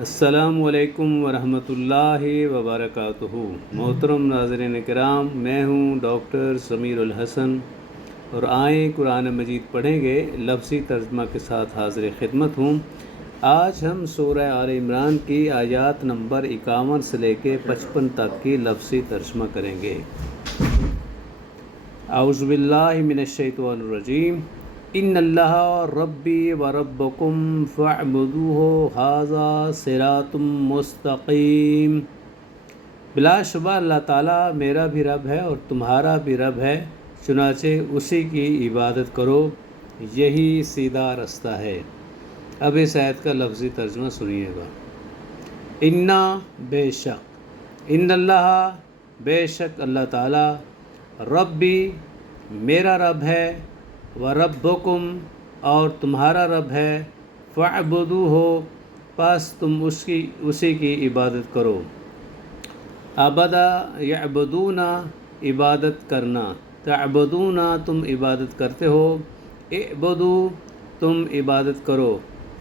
السلام علیکم ورحمۃ اللہ وبرکاتہ۔ محترم ناظرین کرام، میں ہوں ڈاکٹر سمیر الحسن اور آئیں قرآن مجید پڑھیں گے، لفظی ترجمہ کے ساتھ حاضر خدمت ہوں۔ آج ہم سورہ آل عمران کی آیات نمبر 51 سے لے کے 55 تک کی لفظی ترجمہ کریں گے۔ اعوذ باللہ من الشیطان الرجیم۔ ان اللہ ربی و ربکم فاعبدوہ ھذا صراط مستقیم۔ بلا شبہ اللہ تعالیٰ میرا بھی رب ہے اور تمہارا بھی رب ہے، چنانچہ اسی کی عبادت کرو، یہی سیدھا رستہ ہے۔ اب اس آیت کا لفظی ترجمہ سنیے گا۔ انا بے شک، ان اللہ بے شک اللہ تعالیٰ، ربی میرا رب ہے، وَرَبُّكُمْ اور تمہارا رب ہے، فَاعْبُدُوهُ پس تم اسی کی عبادت کرو۔ عبدہ یعبدون عبادت کرنا، تعبدون تم عبادت کرتے ہو، اعبدو تم عبادت کرو،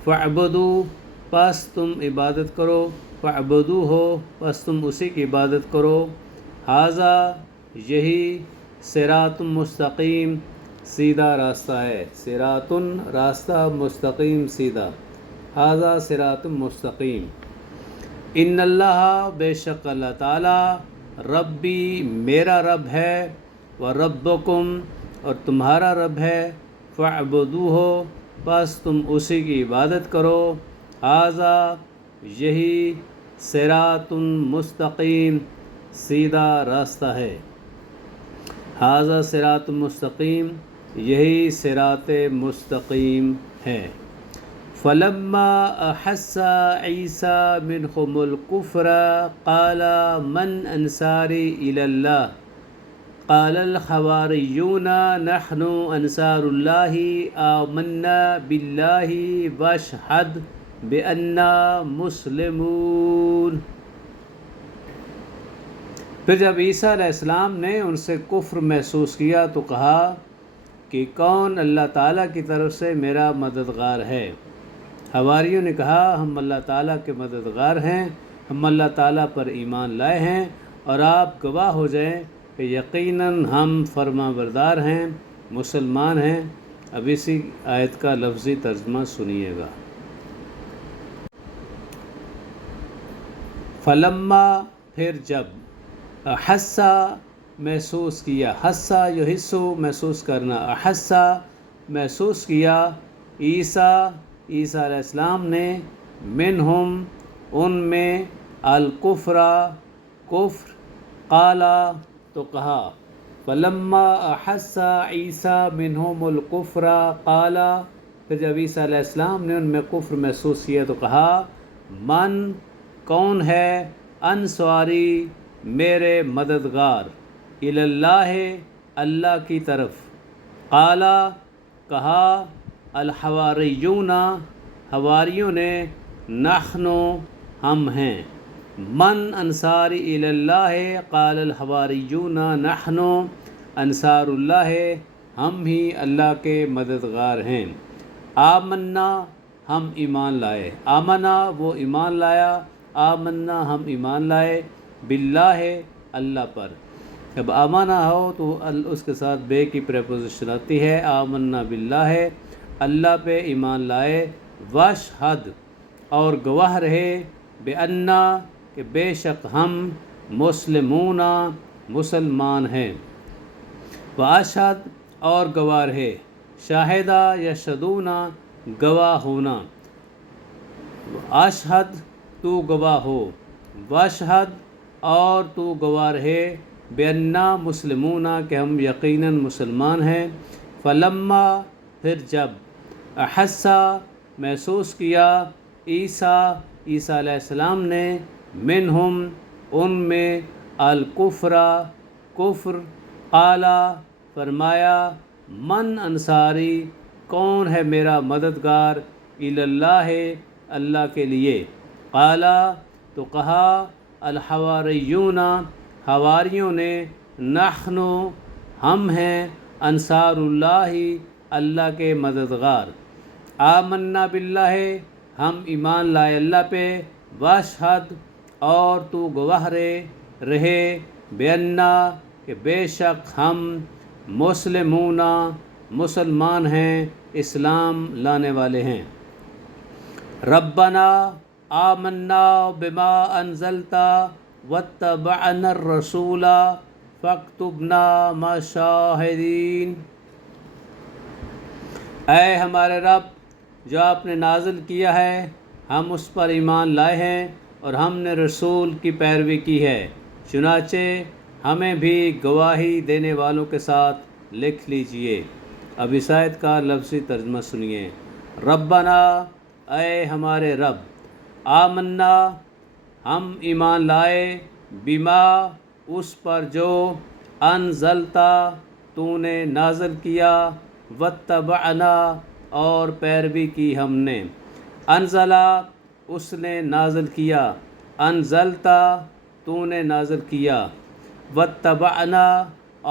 فَاعْبُدُوا پس تم عبادت کرو، فَاعْبُدُوهُ پس تم اسی کی عبادت کرو، ھذا یہی، صراط مستقیم سیدھا راستہ ہے، صراط راستہ، مستقیم سیدھا، ھذا صراط مستقیم۔ ان اللہ بے شک اللہ تعالیٰ، ربی میرا رب ہے، وربکم اور تمہارا رب ہے، فاعبدوہ پس تم اسی کی عبادت کرو، ھذا یہی، صراط مستقیم سیدھا راستہ ہے، ھذا صراط مستقیم یہی صراط مستقیم ہے۔ فلما احس عیسیٰ منہم الکفر قال من انصاری الی اللہ قال الحواریون نحن انصار اللہ آمنا باللہ واشہد بأننا مسلمون۔ پھر جب عیسیٰ علیہ السلام نے ان سے کفر محسوس کیا تو کہا کہ کون اللہ تعالیٰ کی طرف سے میرا مددگار ہے؟ حواریوں نے کہا ہم اللہ تعالیٰ کے مددگار ہیں، ہم اللہ تعالیٰ پر ایمان لائے ہیں اور آپ گواہ ہو جائیں کہ یقیناً ہم فرما بردار ہیں، مسلمان ہیں۔ اب اسی آیت کا لفظی ترجمہ سنیے گا۔ فلما پھر جب، احسا محسوس کیا، حسا یحسو محسوس کرنا، احسا محسوس کیا، عیسیٰ علیہ السلام نے، منہم ان میں، الکفر کفر، قالا تو کہا، فلما احس عیسیٰ منہم الکفر قالا پھر جب عیسیٰ علیہ السلام نے ان میں کفر محسوس کیا تو کہا، من کون ہے، انصاری میرے مددگار، الی اللہ اللہ کی طرف، قالا کہا، الحواریون حواریوں نے، نحن ہم ہیں، من انصاری الی اللہ قال الحواریون نحن انصار اللہ ہم ہی اللہ کے مددگار ہیں، آمنا ہم ایمان لائے، آمنا وہ ایمان لایا، آمنا ہم ایمان لائے، باللہ اللہ پر۔ جب آمنا ہو تو اس کے ساتھ بے کی پریپوزیشن آتی ہے، آمنا باللہ اللہ پہ ایمان لائے، واشہد اور گواہ رہے، بأننا کہ بے شک ہم، مسلمون مسلمان ہیں، واشہد اور گواہ رہے، شاہدہ یشہدون گواہ ہونا، اشہد تو گواہ ہو، واشہد اور تو گواہ رہے، بأننا مسلمون کہ ہم یقیناً مسلمان ہیں، فلما پھر جب، احسا محسوس کیا، عیسیٰ علیہ السلام نے، منہم ان میں، الکفر کفر، قالا فرمایا، من انصاری کون ہے میرا مددگار، الی اللہ اللہ کے لیے، قالا تو کہا، الحواریون حواریوں نے، نحن ہم ہیں، انصار اللہ اللہ کے مددگار، آمنا باللہ ہم ایمان لائے اللہ پہ، واشہد اور تو گواہ رہے بینا کہ بے شک ہم مسلمون مسلمان ہیں، اسلام لانے والے ہیں۔ ربنا آمنا بما انزلت واتبعنا الرسول فاکتبنا مع الشاہدین۔ اے ہمارے رب، جو آپ نے نازل کیا ہے ہم اس پر ایمان لائے ہیں اور ہم نے رسول کی پیروی کی ہے، چنانچہ ہمیں بھی گواہی دینے والوں کے ساتھ لکھ لیجئے۔ اب اس آیت کا لفظی ترجمہ سنیے۔ ربنا، اے ہمارے رب، آمنا، ہم ایمان لائے، بما، اس پر جو، انزلتا، تو نے نازل کیا، واتبعنا، اور پیروی کی ہم نے۔ انزلا، اس نے نازل کیا، انزلتا، تو نے نازل کیا، واتبعنا،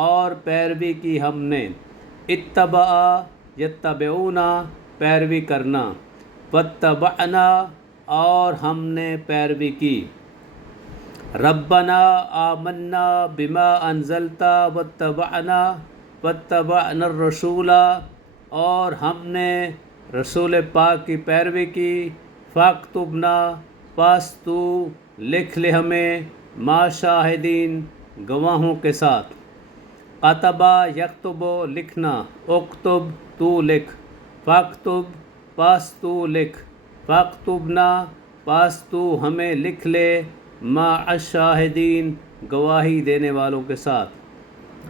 اور پیروی کی ہم نے۔ اتبع، یتبعون، پیروی کرنا، واتبعنا، اور ہم نے پیروی کی۔ ربنا آمنا بما انزلت واتبعنا الرسول، اور ہم نے رسول پاک کی پیروی کی۔ فاکتبنا، پس تو لکھ لے ہمیں، مع شاہدین، گواہوں کے ساتھ۔ کتبہ یکتب، لکھنا، اکتب، تو لکھ، فاکتب، پس تو لکھ، فاکتبنا، پس تو ہمیں لکھ لے، مع الشاہدین، گواہی دینے والوں کے ساتھ۔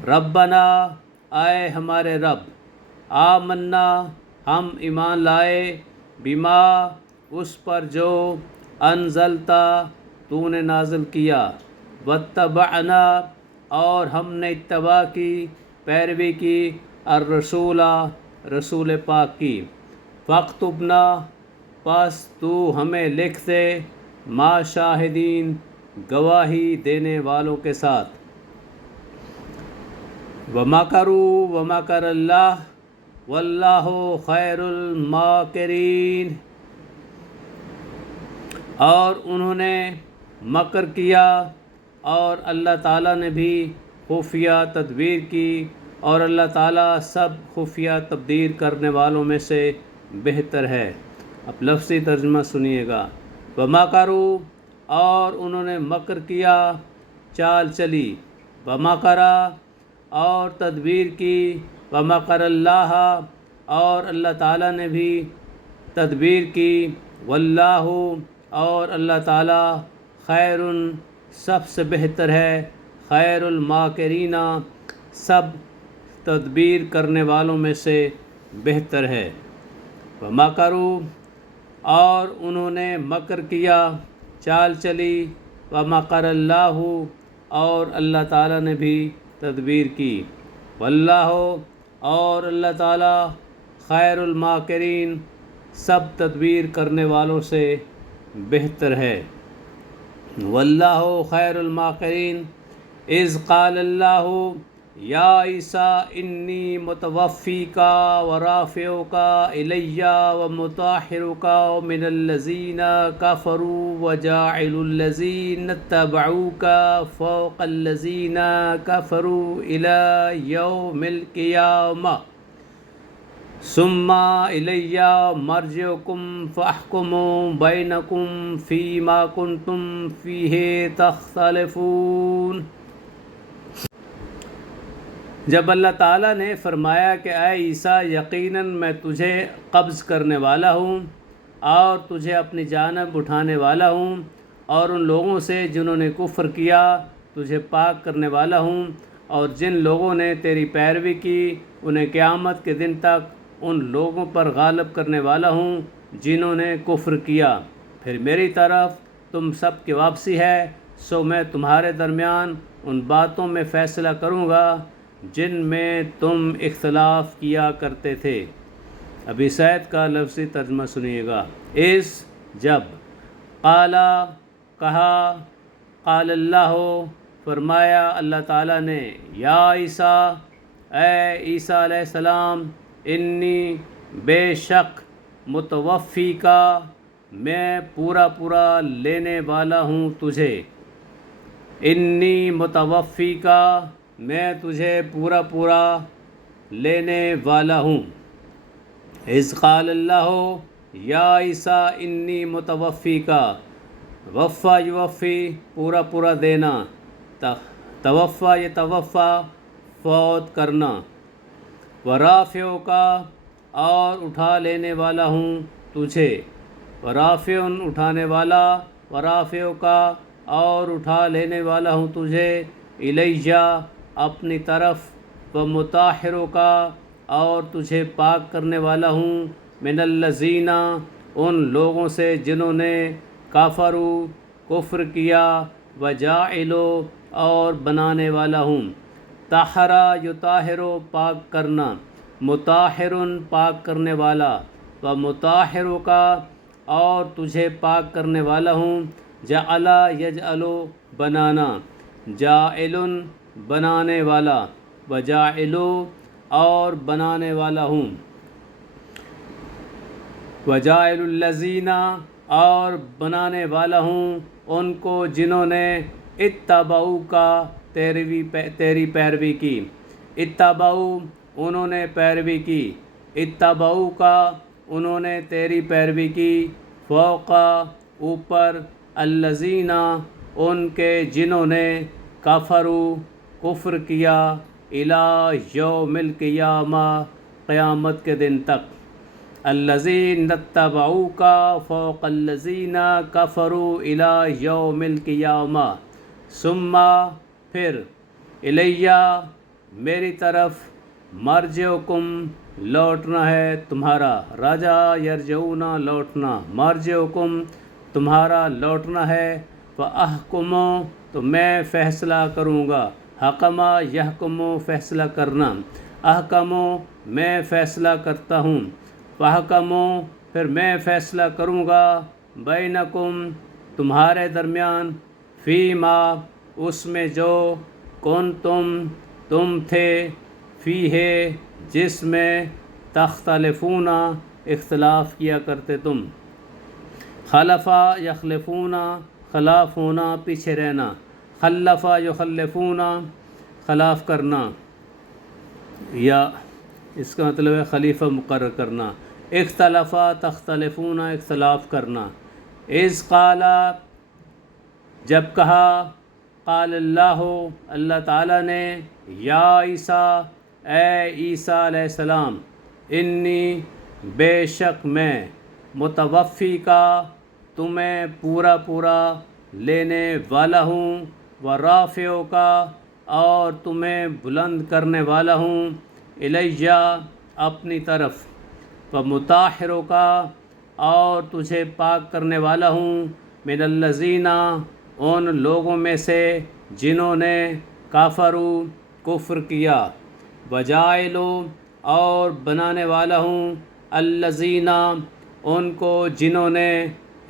ربنا، اے ہمارے رب، آمنا، ہم ایمان لائے، بما، اس پر جو، انزلتا، تو نے نازل کیا، واتبعنا، اور ہم نے اتباع کی، پیروی کی، الرسول، رسول پاک کی۔ فاکتبنا، پس تو ہمیں لکھ دے، مع شاہدین، گواہی دینے والوں کے ساتھ۔ وَمَكَرُوا وَمَكَرَ اللَّهُ وَاللَّهُ خَيْرُ الْمَاكِرِينَ، اور انہوں نے مکر کیا اور اللہ تعالیٰ نے بھی خفیہ تدبیر کی، اور اللہ تعالیٰ سب خفیہ تدبیر کرنے والوں میں سے بہتر ہے۔ اب لفظی ترجمہ سنیے گا۔ وَمَكَرُوا، اور انہوں نے مکر کیا، چال چلی، وَمَكَرَ، اور تدبیر کی، وَمَكَرَ اللَّهُ، اور اللہ تعالیٰ نے بھی تدبیر کی، وَاللَّهُ، اور اللہ تعالیٰ، خیر، سب سے بہتر ہے، خیر الماکرین، سب تدبیر کرنے والوں میں سے بہتر ہے۔ وَمَكَرُوا، اور انہوں نے مکر کیا، چال چلی، وَمَكَرَ اللَّهُ، اور اللہ تعالیٰ نے بھی تدبیر کی، وَاللَّهُ، اور اللہ تعالیٰ، خیر الماکرین، سب تدبیر کرنے والوں سے بہتر ہے۔ وَاللَّهُ خَيْرُ الْمَاكِرِينَ اِذْ قَالَ اللَّهُ یا عیسیٰ انی متوفیک ورافعک الی ومطہرک من الذین کفروا وجاعل الذین اتبعوک فوق الذین کفروا الی یوم القیامہ ثم الی مرجعکم فاحکم بینکم فیما کنتم فیہ تختلفون۔ جب اللہ تعالیٰ نے فرمایا کہ اے عیسیٰ، یقیناً میں تجھے قبض کرنے والا ہوں اور تجھے اپنی جانب اٹھانے والا ہوں، اور ان لوگوں سے جنہوں نے کفر کیا تجھے پاک کرنے والا ہوں، اور جن لوگوں نے تیری پیروی کی انہیں قیامت کے دن تک ان لوگوں پر غالب کرنے والا ہوں جنہوں نے کفر کیا۔ پھر میری طرف تم سب کی واپسی ہے، سو میں تمہارے درمیان ان باتوں میں فیصلہ کروں گا جن میں تم اختلاف کیا کرتے تھے۔ اب اس آیت کا لفظی ترجمہ سنیے گا۔ اس، جب، قالا، کہا، قال اللہ، فرمایا اللہ تعالیٰ نے، یا عیسیٰ، اے عیسیٰ علیہ السلام، انی، بے شک، متوفی کا، میں پورا پورا لینے والا ہوں تجھے، انی متوفی کا، میں تجھے پورا پورا لینے والا ہوں۔ اذ قال اللہ یا عیسیٰ انی متوفی کا، وفا یوفی پورا پورا دینا، توفا یتوفا فوت کرنا، ورافع کا اور اٹھا لینے والا ہوں تجھے، ورافع اٹھانے والا، ورافع کا اور اٹھا لینے والا ہوں تجھے، الیہ اپنی طرف، ومطہر کا اور تجھے پاک کرنے والا ہوں، من الذین ان لوگوں سے جنہوں نے کافروا کفر کیا، وجاعل اور بنانے والا ہوں، طہرا یطہر پاک کرنا، مطہر پاک کرنے والا، ومطہر کا اور تجھے پاک کرنے والا ہوں، جعل یجعل بنانا، جاعل بنانے والا، وجاعل اور بنانے والا ہوں، وجاعل الذین اور بنانے والا ہوں ان کو جنہوں نے اتبعوا کا تیری پیروی کی، اتبعوا انہوں نے پیروی کی، اتبعوا کا انہوں نے تیری پیروی کی، فوق اوپر، الذین ان کے جنہوں نے کفروا کفر کیا، الی یوم القیامہ قیامت کے دن تک، الذین اتبعوک فوق الذین کفروا الی یوم القیامہ، ثم پھر، الیہ میری طرف، مرجعکم لوٹنا ہے تمہارا، رجع یرجعون لوٹنا، مرجعکم تمہارا لوٹنا ہے، فاحکم تو میں فیصلہ کروں گا، حکم یحکم فیصلہ کرنا، احکم میں فیصلہ کرتا ہوں، فحکم پھر میں فیصلہ کروں گا، بینکم تمہارے درمیان، فیما اس میں جو، کنتم تم تھے، فیہ جس میں، تختلفون اختلاف کیا کرتے تم، خلف یخلفون خلاف ہونا پیچھے رہنا، خلف یخلفون خلاف کرنا، یا اس کا مطلب ہے خلیفہ مقرر کرنا، اختلف تختلفون اختلاف کرنا، اذ قال جب کہا، قال اللہ اللہ تعالیٰ نے، یا عیسیٰ اے عیسیٰ علیہ السلام، انی بے شک میں، متوفی کا تمہیں پورا پورا لینے والا ہوں، ورافع کا اور تمہیں بلند کرنے والا ہوں، الیہ اپنی طرف، ومطہر کا اور تجھے پاک کرنے والا ہوں، من الذین ان لوگوں میں سے جنہوں نے کافروا کفر کیا، وجاعل اور بنانے والا ہوں، الذین ان کو جنہوں نے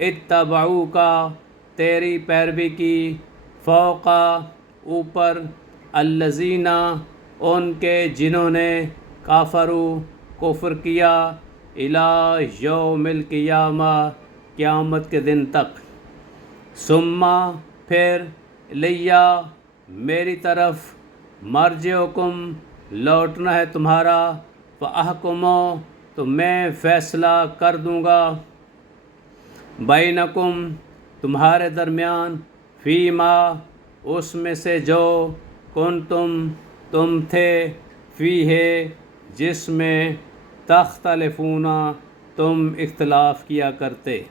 اتبعوا کا تیری پیروی کی، فوق اوپر، الذین ان کے جنہوں نے کافروا کفر کیا، الی یوم القیامہ قیامت کے دن تک، ثم پھر، الیہ میری طرف، مرجعکم لوٹنا ہے تمہارا، فاحکم تو میں فیصلہ کر دوں گا، بینکم تمہارے درمیان، فیما اس میں سے جو، کنتم تم تھے، فیہ جس میں، تختلفون تم اختلاف کیا کرتے۔